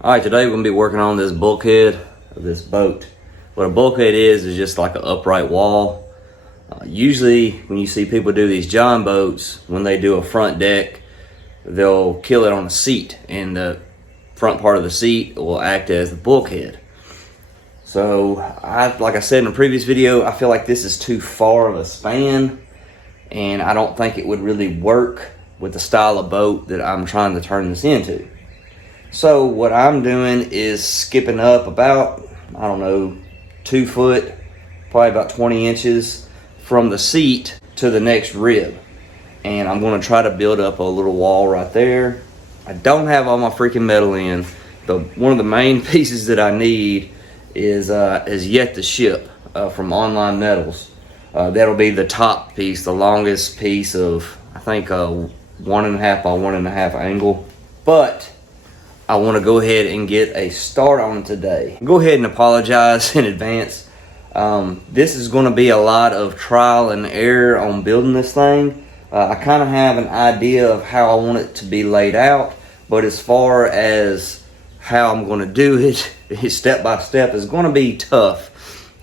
Alright, today we're going to be working on this bulkhead of this boat. What a bulkhead is just like an upright wall. Usually when you see people do these john boats, when they do a front deck, they'll kill it on a seat, and the front part of the seat will act as the bulkhead. So, like I said in a previous video, I feel like this is too far of a span, and I don't think it would really work with the style of boat that I'm trying to turn this into. So what I'm doing is skipping up about, I don't know, 2 foot, probably about 20 inches from the seat to the next rib. And I'm going to try to build up a little wall right there. I don't have all my freaking metal in. One of the main pieces that I need is yet to ship from Online Metals. That'll be the top piece, the longest piece of, I think, 1.5 by 1.5 angle. But I want to go ahead and get a start on it today. Go ahead and apologize in advance. This is going to be a lot of trial and error on building this thing. I kind of have an idea of how I want it to be laid out, but as far as how I'm going to do it, step by step, is going to be tough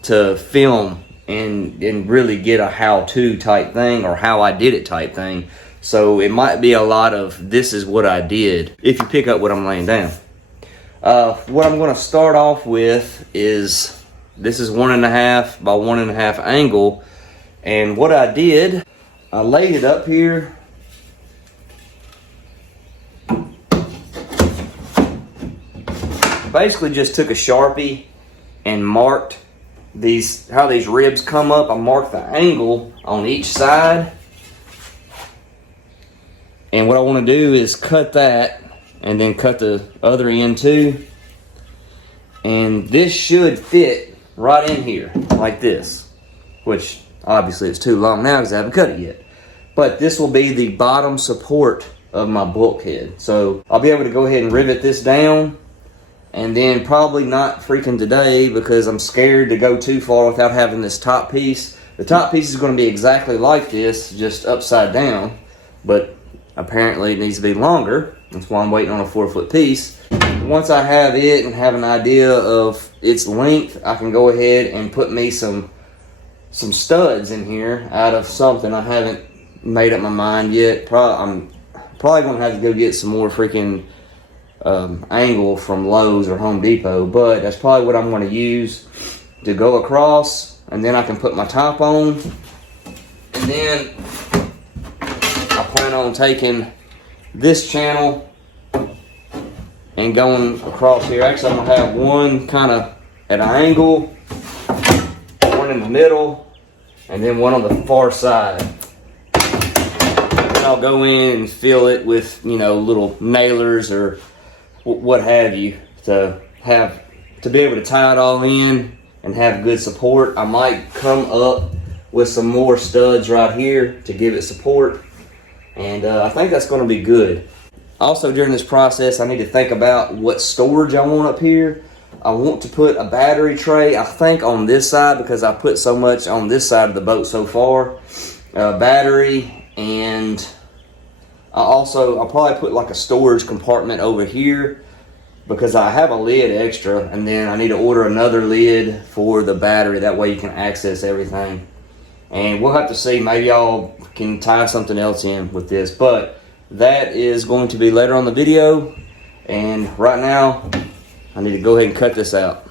to film and really get a how-to type thing or how I did it type thing. So it might be a lot of this is what I did, if you pick up what I'm laying down. What I'm going to start off with is, this is 1.5 by 1.5 angle. And what I did, I laid it up here. Basically just took a Sharpie and marked how these ribs come up. I marked the angle on each side. And what I want to do is cut that and then cut the other end too. And this should fit right in here like this, which obviously it's too long now because I haven't cut it yet. But this will be the bottom support of my bulkhead. So I'll be able to go ahead and rivet this down, and then probably not freaking today because I'm scared to go too far without having this top piece. The top piece is going to be exactly like this, just upside down, but apparently it needs to be longer. That's why I'm waiting on a 4-foot piece. Once I have it and have an idea of its length, I can go ahead and put me some studs in here out of something. I haven't made up my mind yet. I'm probably going to have to go get some more freaking angle from Lowe's or Home Depot, but that's probably what I'm going to use to go across, and then I can put my top on, and then I plan on taking this channel and going across here. Actually, I'm going to have one kind of at an angle, one in the middle, and then one on the far side. And I'll go in and fill it with, little nailers or what have you to be able to tie it all in and have good support. I might come up with some more studs right here to give it support. And I think that's going to be good. Also, during this process, I need to think about what storage I want up here. I want to put a battery tray, I think, on this side because I put so much on this side of the boat so far. Battery, and I'll probably put like a storage compartment over here because I have a lid extra, and then I need to order another lid for the battery. That way you can access everything. And we'll have to see, maybe y'all can tie something else in with this, but that is going to be later on the video. And right now, I need to go ahead and cut this out.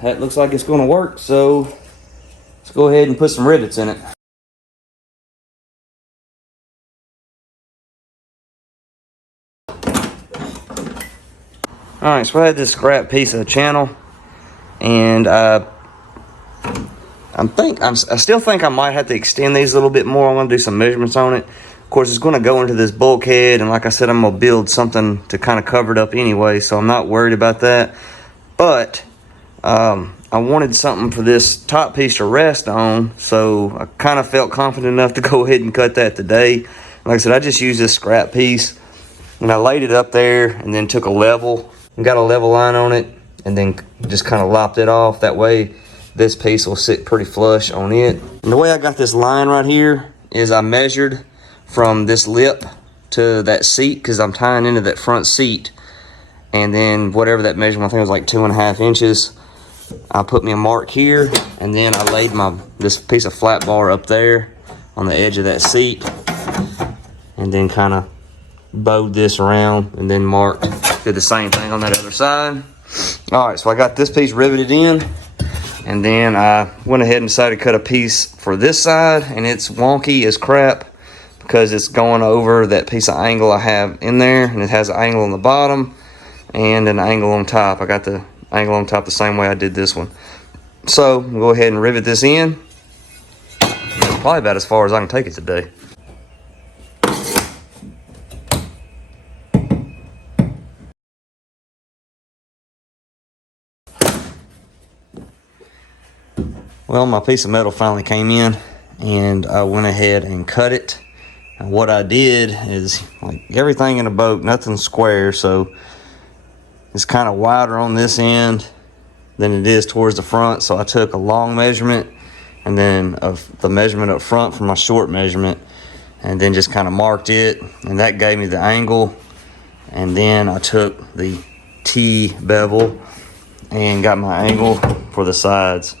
That looks like it's going to work, so let's go ahead and put some rivets in it. Alright, so I had this scrap piece of channel, and I still think I might have to extend these a little bit more. I want to do some measurements on it. Of course, it's going to go into this bulkhead, and like I said, I'm going to build something to kind of cover it up anyway, so I'm not worried about that. But I wanted something for this top piece to rest on, so I kind of felt confident enough to go ahead and cut that today. Like I said, I just used this scrap piece, and I laid it up there, and then took a level and got a level line on it, and then just kind of lopped it off. That way this piece will sit pretty flush on it. And the way I got this line right here is I measured from this lip to that seat, because I'm tying into that front seat, and then whatever that measurement, I think it was like 2.5 inches. I put me a mark here, and then I laid this piece of flat bar up there on the edge of that seat, and then kind of bowed this around, and then marked. Did the same thing on that other side. All right, so I got this piece riveted in, and then I went ahead and decided to cut a piece for this side, and it's wonky as crap because it's going over that piece of angle I have in there, and it has an angle on the bottom and an angle on top. I got the angle on top the same way I did this one. So we'll go ahead and rivet this in. It's probably about as far as I can take it today. Well, my piece of metal finally came in, and I went ahead and cut it. And what I did is, like everything in a boat, nothing's square, so it's kind of wider on this end than it is towards the front. So I took a long measurement, and then the measurement up front from my short measurement, and then just kind of marked it, and that gave me the angle. And then I took the T bevel and got my angle for the sides.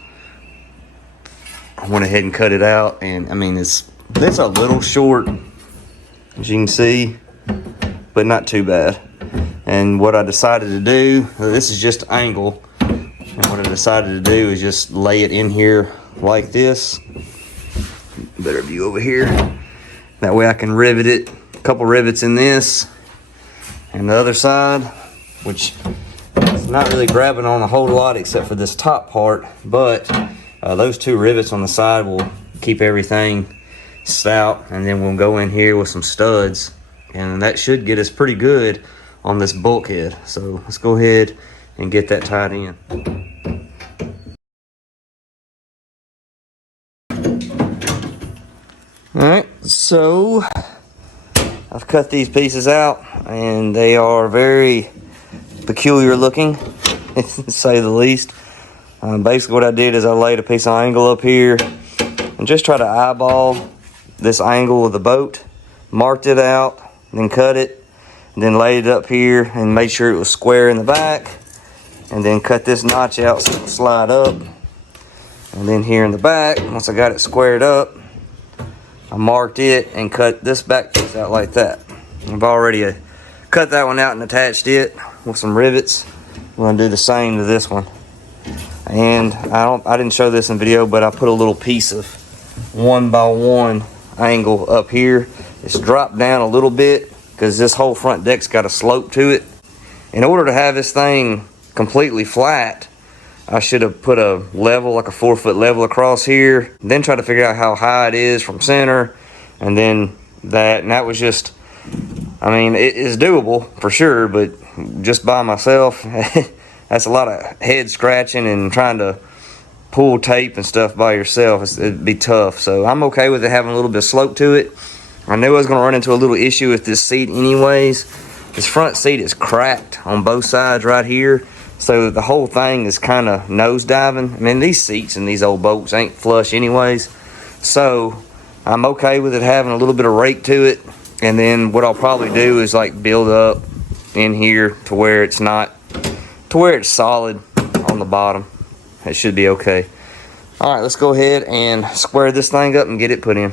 I went ahead and cut it out, and I mean it's a little short, as you can see, but not too bad. And what I decided to do, this is just angle, and what I decided to do is just lay it in here like this. Better view over here. That way I can rivet it. A couple rivets in this and the other side, which is not really grabbing on a whole lot except for this top part, but those 2 rivets on the side will keep everything stout, and then we'll go in here with some studs, and that should get us pretty good on this bulkhead. So let's go ahead and get that tied in. Alright, so I've cut these pieces out, and they are very peculiar looking, to say the least. Basically what I did is I laid a piece of angle up here and just try to eyeball this angle of the boat, marked it out, then cut it, and then laid it up here and made sure it was square in the back, and then cut this notch out so it'll slide up. And then here in the back, once I got it squared up, I marked it and cut this back piece out like that. I've already cut that one out and attached it with some rivets. I'm gonna do the same to this one. And I didn't show this in video, but I put a little piece of 1x1 angle up here. It's dropped down a little bit because this whole front deck's got a slope to it. In order to have this thing completely flat, I should have put a level, like a 4-foot level across here, then try to figure out how high it is from center, and then that, and that was just, I mean, it is doable for sure, but just by myself, that's a lot of head scratching and trying to pull tape and stuff by yourself. It'd be tough. So I'm okay with it having a little bit of slope to it. I knew I was going to run into a little issue with this seat anyways. This front seat is cracked on both sides right here. So the whole thing is kind of nosediving. I mean, these seats in these old boats ain't flush anyways. So I'm okay with it having a little bit of rake to it. And then what I'll probably do is like build up in here to where it's not, to where it's solid on the bottom. It should be okay. All right, let's go ahead and square this thing up and get it put in.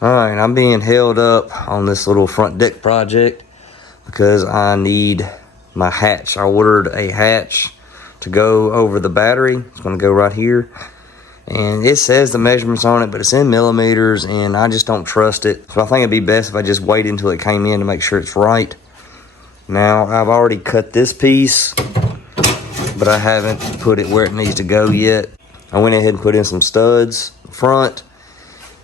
All right, I'm being held up on this little front deck project because I need my hatch. I ordered a hatch to go over the battery. It's gonna go right here. And it says the measurements on it, but it's in millimeters, and I just don't trust it. So I think it'd be best if I just wait until it came in to make sure it's right. Now, I've already cut this piece, but I haven't put it where it needs to go yet. I went ahead and put in some studs front,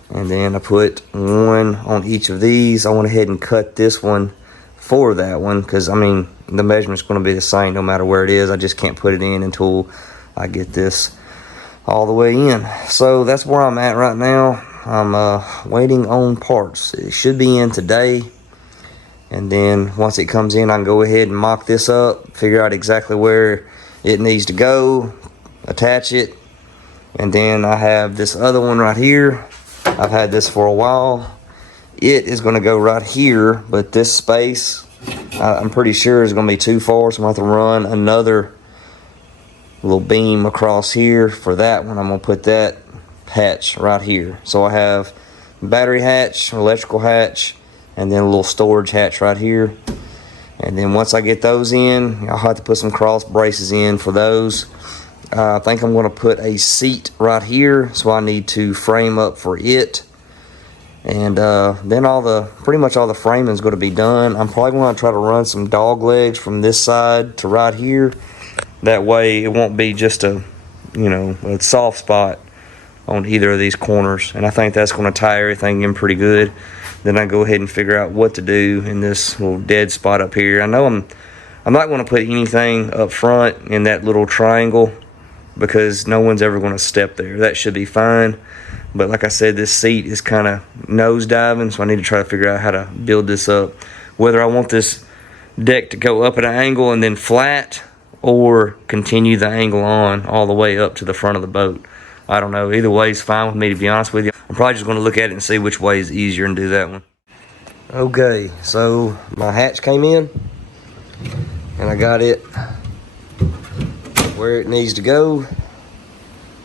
and then I put one on each of these. I went ahead and cut this one for that one, because, I mean, the measurement's going to be the same no matter where it is. I just can't put it in until I get this all the way in. So that's where I'm at right now. I'm waiting on parts. It should be in today, and then once it comes in, I can go ahead and mock this up, figure out exactly where it needs to go, attach it, And then I have this other one right here. I've had this for a while. It is going to go right here, but this space, I'm pretty sure is going to be too far, so I'm going to have to run another little beam across here for that one. I'm going to put that hatch right here. So I have battery hatch, electrical hatch, and then a little storage hatch right here. And then once I get those in, I'll have to put some cross braces in for those. I think I'm going to put a seat right here, so I need to frame up for it. And then pretty much all the framing is going to be done. I'm probably going to try to run some dog legs from this side to right here. That way it won't be just a soft spot on either of these corners. And I think that's going to tie everything in pretty good. Then I go ahead and figure out what to do in this little dead spot up here. I know I'm not going to put anything up front in that little triangle because no one's ever going to step there. That should be fine. But like I said, this seat is kind of nose diving, so I need to try to figure out how to build this up. Whether I want this deck to go up at an angle and then flat, or continue the angle on all the way up to the front of the boat. I don't know. Either way is fine with me, to be honest with you. I'm probably just going to look at it and see which way is easier and do that one. Okay, so my hatch came in, and I got it where it needs to go.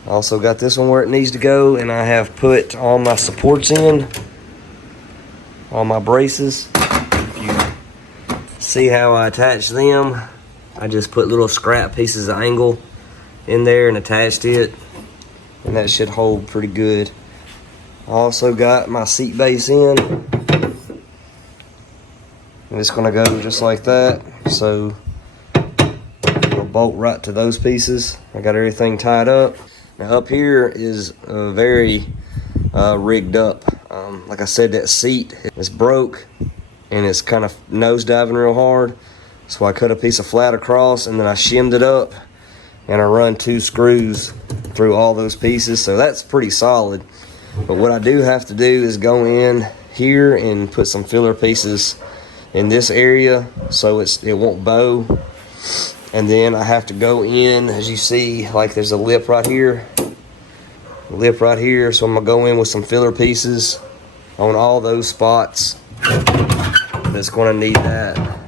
Also got this one where it needs to go, and I have put all my supports in, all my braces. If you see how I attach them, I just put little scrap pieces of angle in there and attached it, and that should hold pretty good. I also got my seat base in, and it's gonna go just like that, so it'll bolt right to those pieces. I got everything tied up. Now up here is very rigged up. Like I said, that seat is broke and it's kind of nose diving real hard. So I cut a piece of flat across and then I shimmed it up and I run 2 screws through all those pieces. So that's pretty solid. But what I do have to do is go in here and put some filler pieces in this area so it won't bow. And then I have to go in, as you see, like there's a lip right here. So I'm gonna go in with some filler pieces on all those spots that's gonna need that.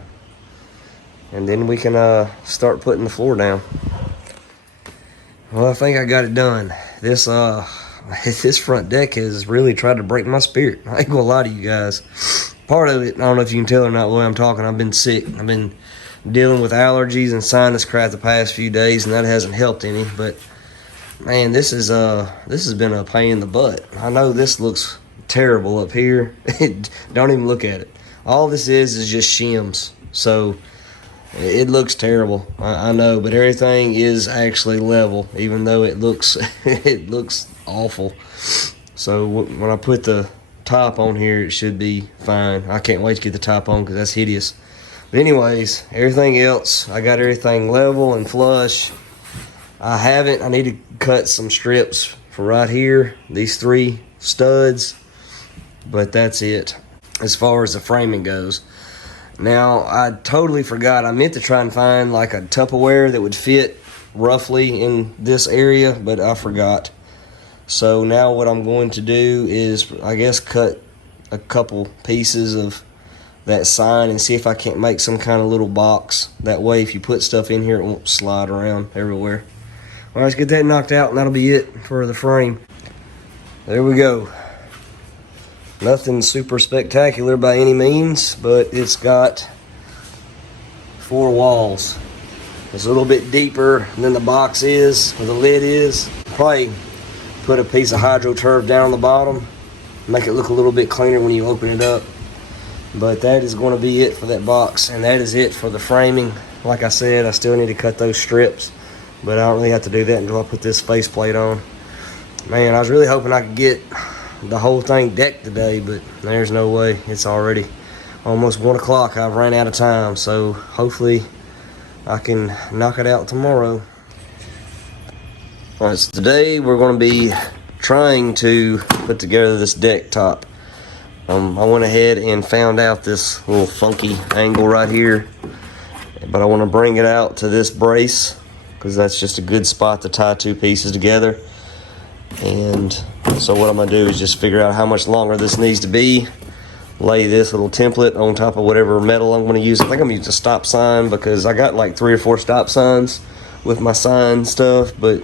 And then we can start putting the floor down. Well, I think I got it done. This front deck has really tried to break my spirit. I ain't gonna lie to you guys. Part of it, I don't know if you can tell or not the way I'm talking, I've been sick. I've been dealing with allergies and sinus crap the past few days, and that hasn't helped any. But man, this has been a pain in the butt. I know this looks terrible up here. Don't even look at it. All this is just shims, so it looks terrible. I know, but everything is actually level, even though it looks it looks awful. So when I put the top on here, it should be fine. I can't wait to get the top on because that's hideous. But anyways, everything else, I got everything level and flush. I need to cut some strips for right here, these 3 studs, but that's it as far as the framing goes. Now, I totally forgot, I meant to try and find like a Tupperware that would fit roughly in this area, but I forgot. So now what I'm going to do is, I guess, cut a couple pieces of that sign and see if I can't make some kind of little box. That way if you put stuff in here, it won't slide around everywhere. All right, let's get that knocked out and that'll be it for the frame. There we go. Nothing super spectacular by any means, but it's got 4 walls. It's a little bit deeper than the box is, or the lid is. Probably put a piece of hydro turf down on the bottom, make it look a little bit cleaner when you open it up. But that is going to be it for that box, and that is it for the framing. Like I said, I still need to cut those strips, but I don't really have to do that until I put this faceplate on. Man, I was really hoping I could get the whole thing decked today, but there's no way. It's already almost 1 o'clock. I've ran out of time, so hopefully I can knock it out tomorrow. All right, so today we're going to be trying to put together this deck top. I went ahead and found out this little funky angle right here, but I want to bring it out to this brace because that's just a good spot to tie 2 pieces together. And so what I'm gonna do is just figure out how much longer this needs to be, lay this little template on top of whatever metal I'm gonna use. I think I'm gonna use a stop sign because I got like 3 or 4 stop signs with my sign stuff, but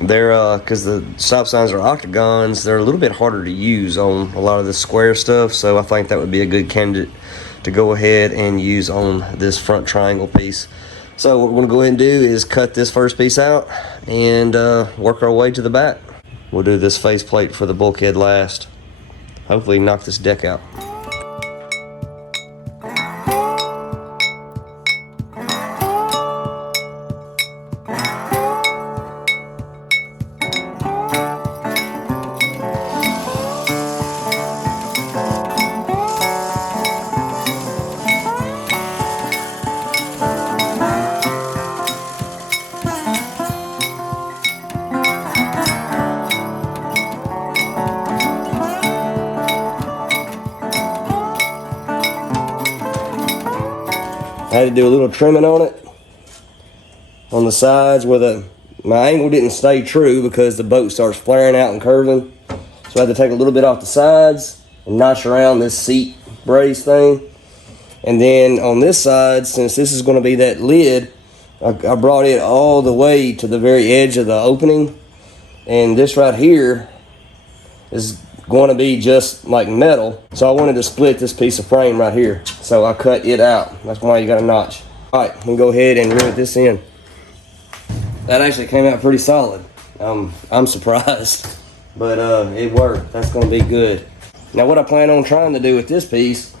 they're because the stop signs are octagons, they're a little bit harder to use on a lot of the square stuff, so I think that would be a good candidate to go ahead and use on this front triangle piece. So what we're going to go ahead and do is cut this first piece out and work our way to the back. We'll do this face plate for the bulkhead last. Hopefully knock this deck out. I had to do a little trimming on it, on the sides where my angle didn't stay true because the boat starts flaring out and curving. So I had to take a little bit off the sides and notch around this seat brace thing. And then on this side, since this is going to be that lid, I brought it all the way to the very edge of the opening. And this right here is going to be just like metal, so I wanted to split this piece of frame right here, so I cut it out. That's why you got a notch. All right, we'll go ahead and rivet this in. That actually came out pretty solid. I'm surprised, but it worked. That's going to be good. Now what I plan on trying to do with this piece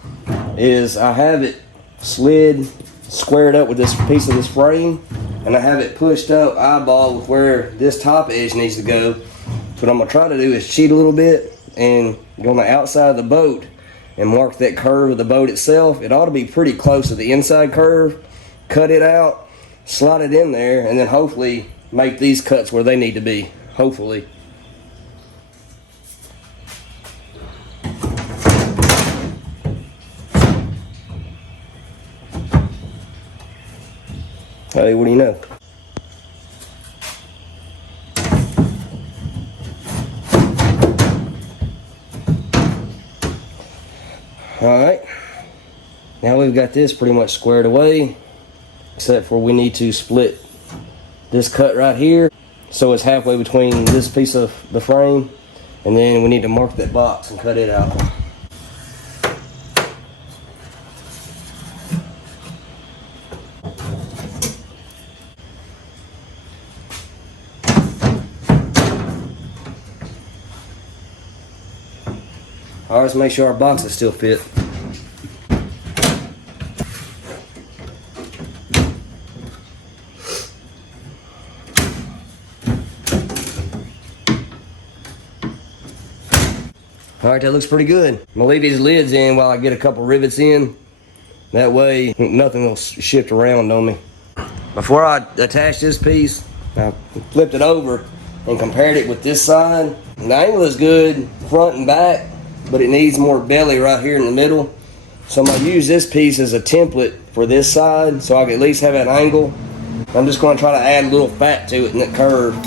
is I have it squared up with this piece of this frame, and I have it pushed up eyeball with where this top edge needs to go. What I'm going to try to do is cheat a little bit and go on the outside of the boat and mark that curve of the boat itself. It ought to be pretty close to the inside curve. Cut it out, slide it in there, and then hopefully make these cuts where they need to be. Hopefully. Hey, what do you know? Alright, now we've got this pretty much squared away, except for we need to split this cut right here so it's halfway between this piece of the frame, and then we need to mark that box and cut it out. Alright, let's make sure our boxes still fit. Alright, that looks pretty good. I'm gonna leave these lids in while I get a couple rivets in. That way, nothing will shift around on me. Before I attach this piece, I flipped it over and compared it with this side. The angle is good front and back, but it needs more belly right here in the middle. So I'm gonna use this piece as a template for this side so I can at least have that angle. I'm just gonna try to add a little fat to it in that curve.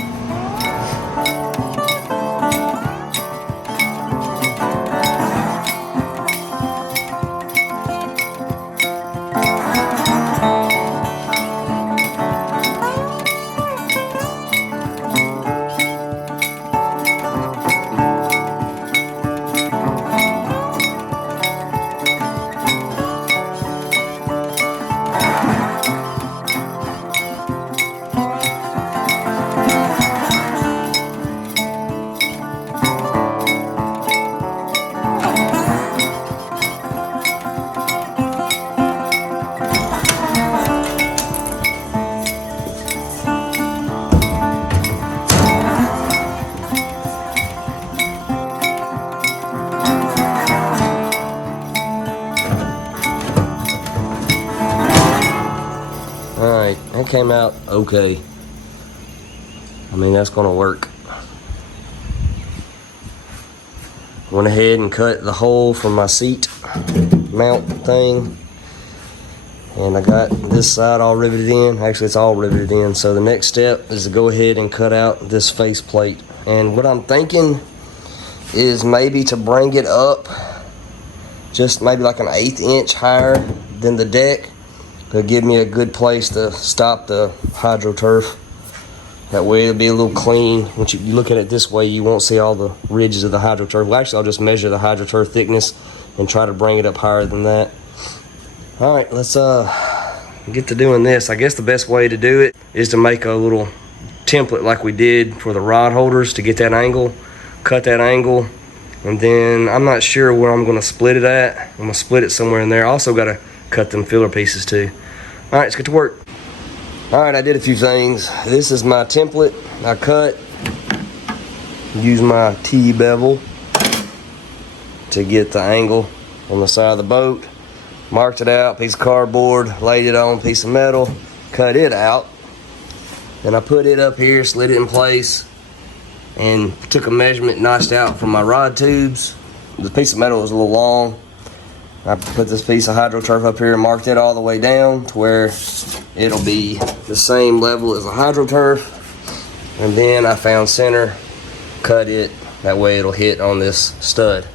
Alright, that came out okay. I mean, that's gonna work. Went ahead and cut the hole from my seat mount thing. And I got this side all riveted in. Actually, it's all riveted in. So the next step is to go ahead and cut out this face plate And what I'm thinking is maybe to bring it up just maybe like an 1/8 inch higher than the deck. It'll give me a good place to stop the HydroTurf. That way it'll be a little clean. Once you look at it this way, you won't see all the ridges of the HydroTurf. Well, actually, I'll just measure the HydroTurf thickness and try to bring it up higher than that. All right, let's get to doing this. I guess the best way to do it is to make a little template like we did for the rod holders to get that angle, cut that angle, and then I'm not sure where I'm gonna split it at. I'm gonna split it somewhere in there. I also gotta cut them filler pieces too. All right, let's get to work. All right, I did a few things. This is my template. I cut, use my T-bevel to get the angle on the side of the boat. Marked it out, piece of cardboard, laid it on, piece of metal, cut it out. Then I put it up here, slid it in place, and took a measurement, notched out from my rod tubes. The piece of metal was a little long. I put this piece of HydroTurf up here and marked it all the way down to where it'll be the same level as the HydroTurf. And then I found center, cut it, that way it'll hit on this stud.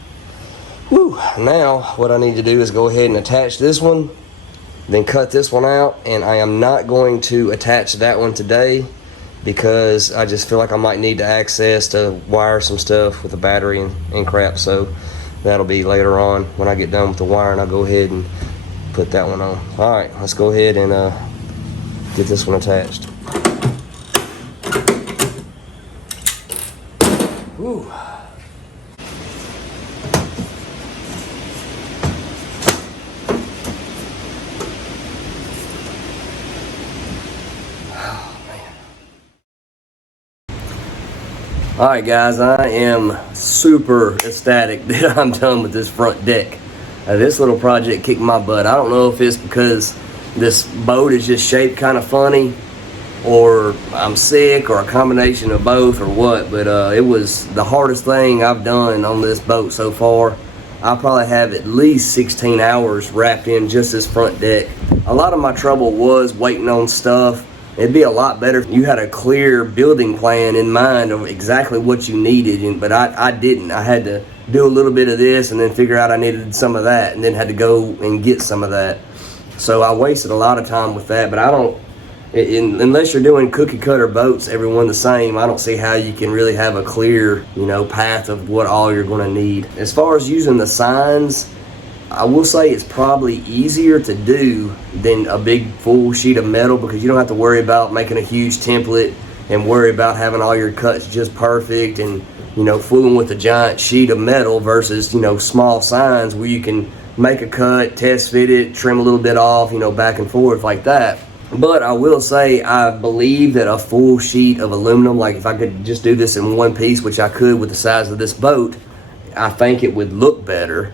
Whew. Now what I need to do is go ahead and attach this one, then cut this one out, and I am not going to attach that one today because I just feel like I might need to access to wire some stuff with the battery and crap. So that'll be later on when I get done with the wiring. I'll go ahead and put that one on. All right, let's go ahead and get this one attached. Whew. Alright guys, I am super ecstatic that I'm done with this front deck. This little project kicked my butt. I don't know if it's because this boat is just shaped kind of funny, or I'm sick, or a combination of both, or what, but it was the hardest thing I've done on this boat so far. I probably have at least 16 hours wrapped in just this front deck. A lot of my trouble was waiting on stuff. It'd be a lot better if you had a clear building plan in mind of exactly what you needed, but I didn't. I had to do a little bit of this and then figure out I needed some of that, and then had to go and get some of that. So I wasted a lot of time with that, but I don't, unless you're doing cookie cutter boats, everyone the same, I don't see how you can really have a clear, path of what all you're gonna need. As far as using the signs, I will say it's probably easier to do than a big full sheet of metal, because you don't have to worry about making a huge template and worry about having all your cuts just perfect and fooling with a giant sheet of metal versus small signs where you can make a cut, test fit it, trim a little bit off, back and forth like that. But I will say I believe that a full sheet of aluminum, like if I could just do this in one piece, which I could with the size of this boat, I think it would look better.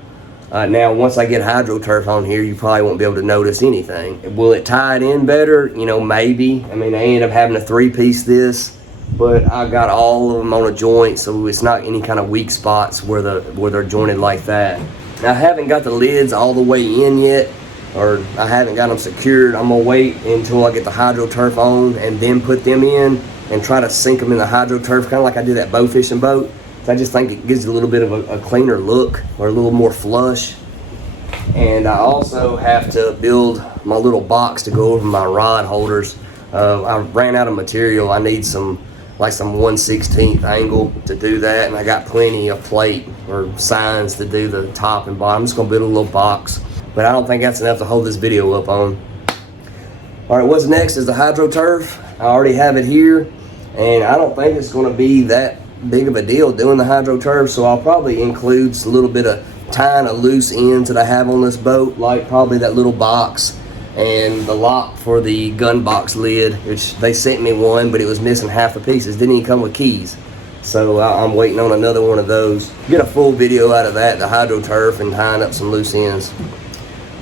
Now, once I get HydroTurf on here, you probably won't be able to notice anything. Will it tie it in better? Maybe. I mean, I ended up having a 3-piece this, but I got all of them on a joint, so it's not any kind of weak spots where they're jointed like that. Now, I haven't got the lids all the way in yet, or I haven't got them secured. I'm gonna wait until I get the HydroTurf on and then put them in and try to sink them in the HydroTurf, kind of like I did that bow fishing boat. I just think it gives it a little bit of a cleaner look, or a little more flush. And I also have to build my little box to go over my rod holders. I ran out of material. I need some 1/16 angle to do that, and I got plenty of plate or signs to do the top and bottom. I'm just gonna build a little box, but I don't think that's enough to hold this video up on. All right, what's next is the HydroTurf. I already have it here, and I don't think it's gonna be that big of a deal doing the HydroTurf, so I'll probably include a little bit of tying of loose ends that I have on this boat, like probably that little box and the lock for the gun box lid, which they sent me one, but it was missing half the pieces. Didn't even come with keys, so I'm waiting on another one of those. Get a full video out of that, the HydroTurf and tying up some loose ends.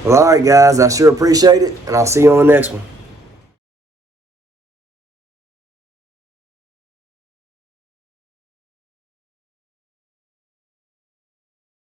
Well, all right guys, I sure appreciate it, and I'll see you on the next one.